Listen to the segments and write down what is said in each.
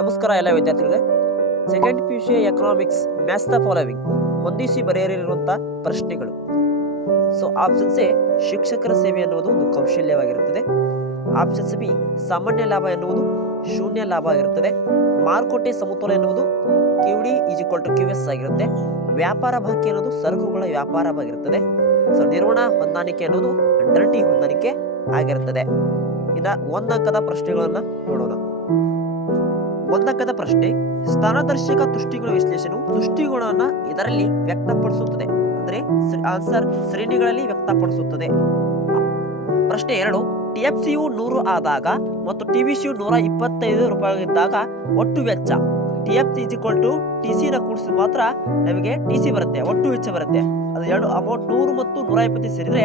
ನಮಸ್ಕಾರ ಎಲ್ಲ ವಿದ್ಯಾರ್ಥಿಗಳೇ. Second P U C economics maths the following ಹೊಂದಿಸಿ ಬರೆಯಲಿರುವಂಥ ಪ್ರಶ್ನೆಗಳು. ಸೊ ಆಪ್ಷನ್ ಎ ಶಿಕ್ಷಕರ ಸೇವೆ ಎನ್ನುವುದು ಒಂದು ಕೌಶಲ್ಯವಾಗಿರುತ್ತದೆ. ಆಪ್ಷನ್ಸ್ ಬಿ ಸಾಮಾನ್ಯ ಲಾಭ ಎನ್ನುವುದು ಶೂನ್ಯ ಲಾಭ ಆಗಿರುತ್ತದೆ. ಮಾರುಕಟ್ಟೆ ಸಮತೋಲ ಎನ್ನುವುದು Q D to Q S ಆಗಿರುತ್ತೆ. ವ್ಯಾಪಾರ ಬಾಕಿ ಅನ್ನೋದು ಸರಕುಗಳ ವ್ಯಾಪಾರವಾಗಿರುತ್ತದೆ ಸೊ ನಿರ್ವಹಣಾ ಹೊಂದಾಣಿಕೆ ಅನ್ನೋದು ಡರ್ಟಿ ಹೊಂದಾಣಿಕೆ ಆಗಿರುತ್ತದೆ. ಇನ್ನು ಒಂದಂಕದ ಪ್ರಶ್ನೆಗಳನ್ನು ನೋಡೋಣ. ಒಂದಂಕದ ಪ್ರಶ್ನೆ, ಸ್ಥಾನದರ್ಶಕ ತುಷ್ಟಿಗುಣ ವಿಶ್ಲೇಷಣೆ ತುಷ್ಟಿಗುಣವನ್ನು ಇದರಲ್ಲಿ ವ್ಯಕ್ತಪಡಿಸುತ್ತದೆ. ಅಂದರೆ ಆನ್ಸರ್ ಶ್ರೇಣಿಗಳಲ್ಲಿ ವ್ಯಕ್ತಪಡಿಸುತ್ತದೆ. ಪ್ರಶ್ನೆ ಎರಡು, ಟಿ ಎಫ್ ಸಿಯು ನೂರು ಆದಾಗ ಮತ್ತು ಟಿ ವಿ ಸಿಯು ನೂರ ಇಪ್ಪತ್ತೈದು ರೂಪಾಯಿ ಇದ್ದಾಗ ಒಟ್ಟು ವೆಚ್ಚ? T F C equal to T ಸಿನ ಕೂಡಿಸಿ ಮಾತ್ರ ನಮಗೆ ಟಿ ಸಿ ಬರುತ್ತೆ, ಒಟ್ಟು ವೆಚ್ಚ ಬರುತ್ತೆ. ಅದು ಎರಡು, ಅಮೌಂಟ್ ನೂರು ಮತ್ತು ನೂರ ಇಪ್ಪತ್ತೈದು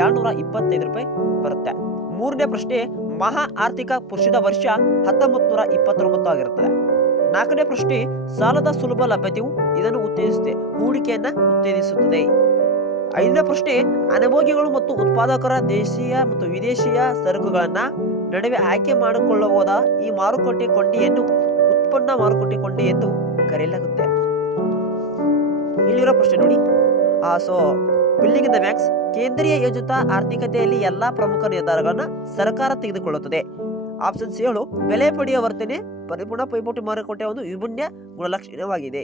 ಎರಡು ನೂರ ಇಪ್ಪತ್ತೈದು ರೂಪಾಯಿ ಬರುತ್ತೆ. ಮೂರನೇ ಪ್ರಶ್ನೆ ಮಹಾ ಆರ್ಥಿಕ ಪುರುಷದ ವರ್ಷ ಹತ್ತೊಂಬತ್ತು ನೂರ ಇಪ್ಪತ್ತೊಂಬತ್ತು ಆಗಿರುತ್ತದೆ ನಾಲ್ಕನೇ ಪ್ರಶ್ನೆ ಸಾಲದ ಸುಲಭ ಲಭ್ಯತೆಯು ಇದನ್ನು ಉತ್ತೇಜಿಸುತ್ತೆ, ಹೂಡಿಕೆಯನ್ನು ಉತ್ತೇಜಿಸುತ್ತದೆ. ಐದನೇ ಪ್ರಶ್ನೆ ಅನುಭೋಗಿಗಳು ಮತ್ತು ಉತ್ಪಾದಕರ ದೇಶೀಯ ಮತ್ತು ವಿದೇಶಿಯ ಸರಕುಗಳನ್ನು ನಡುವೆ ಆಯ್ಕೆ ಮಾಡಿಕೊಳ್ಳಬಹುದ? ಈ ಮಾರುಕಟ್ಟೆ ಕೊಂಡಿಯನ್ನು, ಉತ್ಪನ್ನ ಮಾರುಕಟ್ಟೆ ಕೊಂಡಿ ಎಂದು ಕರೆಯಲಾಗುತ್ತೆ. ಇಲ್ಲಿರೋ ಪ್ರಶ್ನೆ ನೋಡಿ. ಆ ಸೊ ಬಿಲ್ಡಿಂಗ್ ದ ಮ್ಯಾಕ್ಸ್ ಕೇಂದ್ರೀಯ ಯೋಜಿತ ಆರ್ಥಿಕತೆಯಲ್ಲಿ ಎಲ್ಲಾ ಪ್ರಮುಖ ನಿರ್ಧಾರಗಳನ್ನು ಸರ್ಕಾರ ತೆಗೆದುಕೊಳ್ಳುತ್ತದೆ. ಆಪ್ಷನ್ ಏಳು, ಬೆಲೆ ಪಡೆಯುವ ವರ್ತನೆ, ಪರಿಪೂರ್ಣ ಪೈಪೋಟಿ ಮಾರುಕಟ್ಟೆ ಒಂದು ವಿಭಿನ್ನ ಗುಣಲಕ್ಷಣವಾಗಿದೆ.